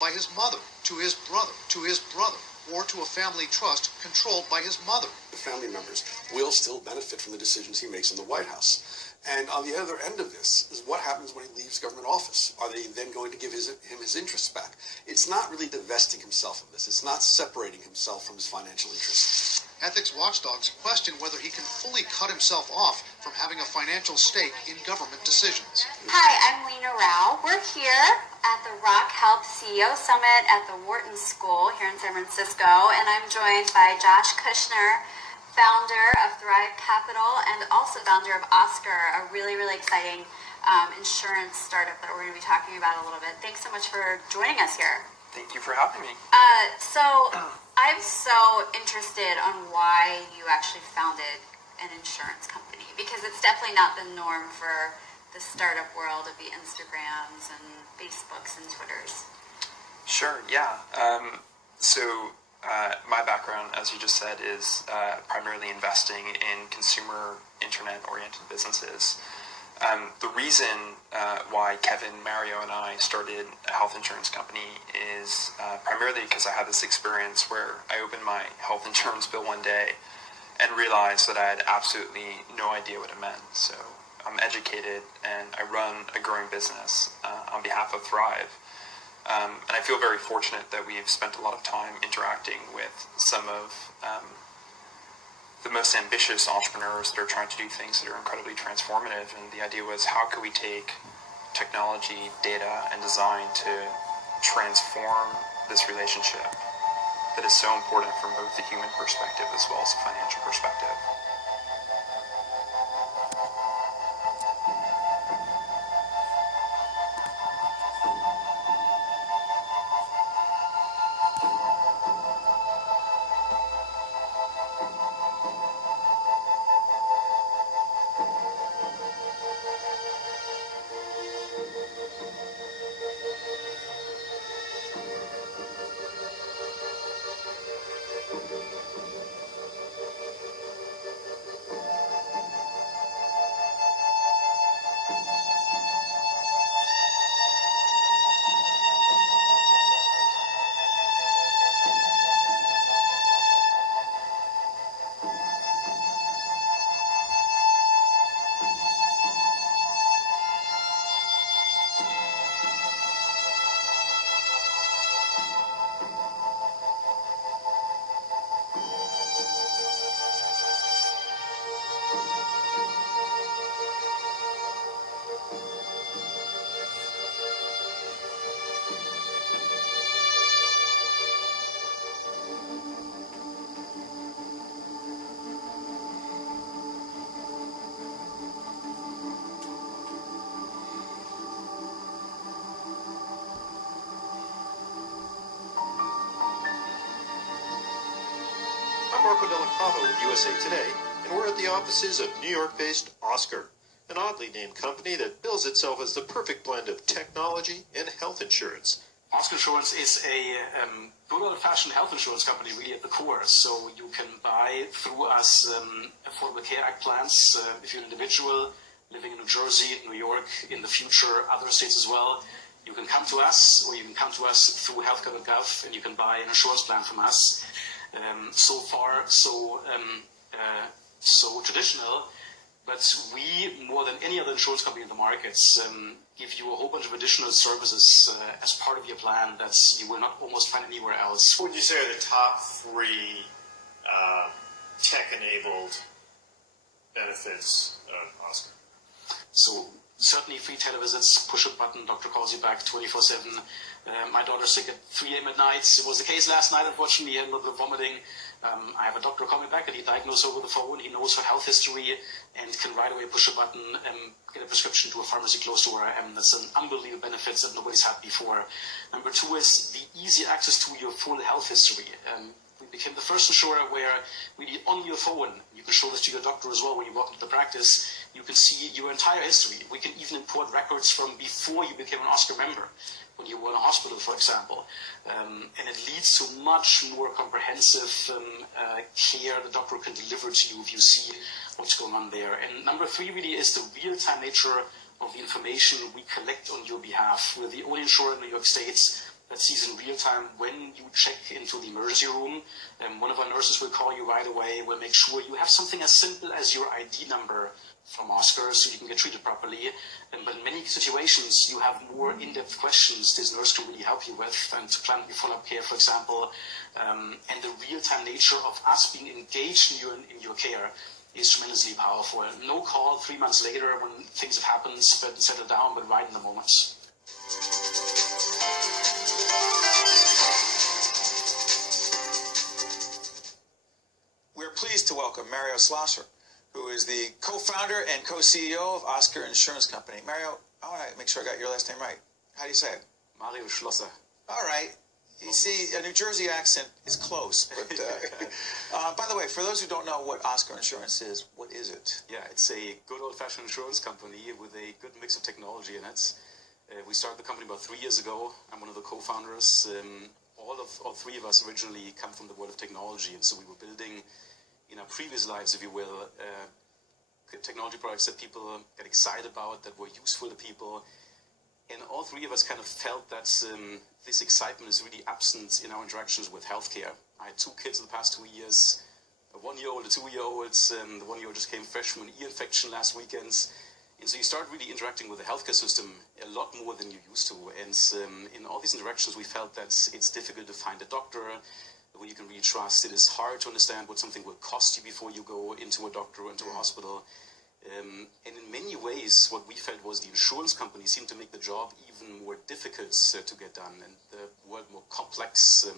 by his mother, to his brother, to his brother, or to a family trust controlled by his mother. The family members will still benefit from the decisions he makes in the White House. And on the other end of this is what happens when he leaves government office. Are they then going to give him his interests back? It's not really divesting himself of this. It's not separating himself from his financial interests. Ethics watchdogs question whether he can fully cut himself off from having a financial stake in government decisions. Hi, I'm Lena Rao. We're here at the Rock Health CEO Summit at the Wharton School here in San Francisco, and I'm joined by Josh Kushner, founder of Thrive Capital and also founder of Oscar, a really, really exciting insurance startup that we're going to be talking about a little bit. Thanks so much for joining us here. Thank you for having me. So I'm so interested on why you actually founded an insurance company, because it's definitely not the norm for the startup world of the Instagrams and Facebooks and Twitters. Sure, yeah. My background, as you just said, is primarily investing in consumer internet-oriented businesses. The reason why Kevin, Mario, and I started a health insurance company is primarily because I had this experience where I opened my health insurance bill one day and realized that I had absolutely no idea what it meant. So I'm educated and I run a growing business on behalf of Thrive. And I feel very fortunate that we've spent a lot of time interacting with some of the most ambitious entrepreneurs that are trying to do things that are incredibly transformative. And the idea was, how could we take technology, data, and design to transform this relationship that is so important from both the human perspective as well as the financial perspective. I'm Marco Delicato with USA Today, and we're at the offices of New York-based Oscar, an oddly named company that bills itself as the perfect blend of technology and health insurance. Oscar Insurance is a good old-fashioned health insurance company, really at the core. So you can buy through us Affordable Care Act plans if you're an individual living in New Jersey, New York, in the future, other states as well. You can come to us, or you can come to us through healthcare.gov, and you can buy an insurance plan from us. So far, so traditional, but we, more than any other insurance company in the markets, give you a whole bunch of additional services as part of your plan that you will not almost find anywhere else. What would you say are the top three tech-enabled benefits of Oscar? So certainly free televisits, push a button, doctor calls you back 24/7. My daughter's sick at 3 a.m. at night. It was the case last night, unfortunately. He had a little bit of vomiting. I have a doctor coming back and he diagnosed her over the phone. He knows her health history and can right away push a button and get a prescription to a pharmacy close to where I am. That's an unbelievable benefit that nobody's had before. Number two is the easy access to your full health history. We became the first insurer where really on your phone, you can show this to your doctor as well when you walk into the practice, you can see your entire history. We can even import records from before you became an Oscar member, when you were in a hospital, for example. And it leads to much more comprehensive care the doctor can deliver to you if you see what's going on there. And number three really is the real-time nature of the information we collect on your behalf. We're the only insurer in New York State that sees in real time when you check into the emergency room. One of our nurses will call you right away. We'll make sure you have something as simple as your ID number from Oscar so you can get treated properly. But in many situations, you have more in-depth questions this nurse can really help you with, and to plan your follow-up care, for example. And the real-time nature of us being engaged in your care is tremendously powerful. No call 3 months later when things have happened, but settle down, but right in the moment. We're pleased to welcome Mario Schlosser, who is the co-founder and co-CEO of Oscar Insurance Company. Mario, I want to make sure I got your last name right. How do you say it? Mario Schlosser. All right. You see, a New Jersey accent is close. But by the way, for those who don't know what Oscar Insurance is, what is it? Yeah, it's a good old-fashioned insurance company with a good mix of technology in it. We started the company about 3 years ago. I'm one of the co-founders. All three of us originally come from the world of technology, and so we were building, in our previous lives, if you will, technology products that people get excited about, that were useful to people. And all three of us kind of felt that this excitement is really absent in our interactions with healthcare. I had 2 kids in the past 2 years, a 1-year-old, a 2-year-old. The 1-year-old just came fresh from an ear infection last weekend. And so you start really interacting with the healthcare system a lot more than you used to. And in all these interactions, we felt that it's difficult to find a doctor who you can really trust. It is hard to understand what something will cost you before you go into a doctor or into a hospital. And in many ways, what we felt was the insurance companies seemed to make the job even more difficult to get done, and the world more complex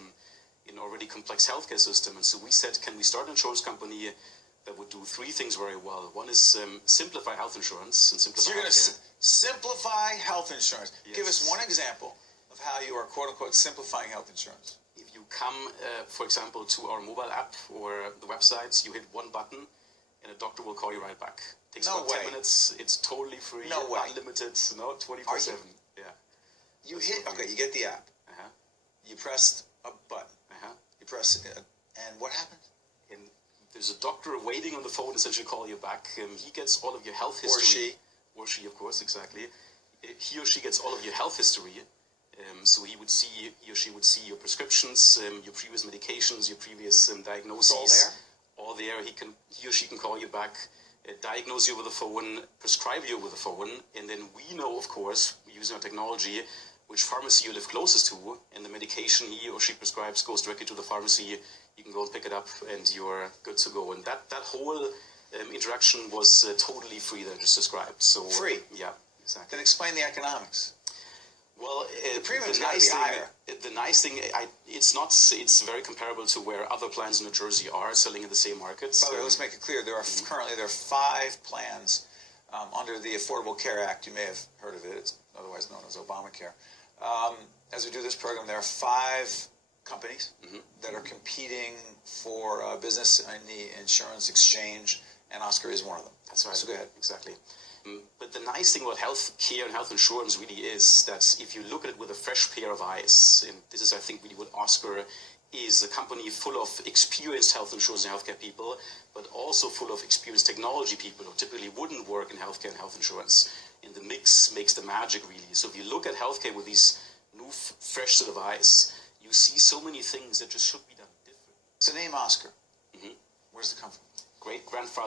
in already complex healthcare system. And so we said, can we start an insurance company that would do 3 things very well? One is simplify health insurance and simplify. So you're going to simplify health insurance. Yes. Give us one example of how you are, quote unquote, simplifying health insurance. If you come, for example, to our mobile app or the websites, you hit one button and a doctor will call you right back. Takes No about way. 10 minutes. It's totally free. No way. Unlimited. No, 24/7. Yeah. You hit, okay, you get the app. Uh-huh. You press a button. Uh-huh. You press, and what happens? And there's a doctor waiting on the phone, essentially call you back. He gets all of your health Or history. she. Or she, of course, exactly. He or she gets all of your health history. So he or she would see your prescriptions, your previous medications, your previous diagnoses. It's all there? All there. He or she can call you back, diagnose you over the phone, prescribe you over the phone, and then we know, of course, using our technology, which pharmacy you live closest to, and the medication he or she prescribes goes directly to the pharmacy. You can go and pick it up, and you're good to go. And that whole interaction was totally free that I just described. So Free? Yeah, exactly. Then explain the economics. Well, The premium's gotta be higher. The nice thing, it's very comparable to where other plans in New Jersey are selling in the same markets. By the way, let's make it clear. Currently there are 5 plans under the Affordable Care Act. You may have heard of it. It's otherwise known as Obamacare. As we do this program, there are 5 companies that are competing for business in the insurance exchange, and Oscar is one of them. That's right. So go ahead. Exactly. But the nice thing about health care and health insurance really is that if you look at it with a fresh pair of eyes, and this is, I think, really what Oscar is, a company full of experienced health insurance and healthcare people, but also full of experienced technology people who typically wouldn't work in healthcare and health insurance. And the mix makes the magic, really. So if you look at healthcare with these new, fresh set of eyes, you see so many things that just should be done different. It's the name Oscar. Where's it come from? Great grandfather.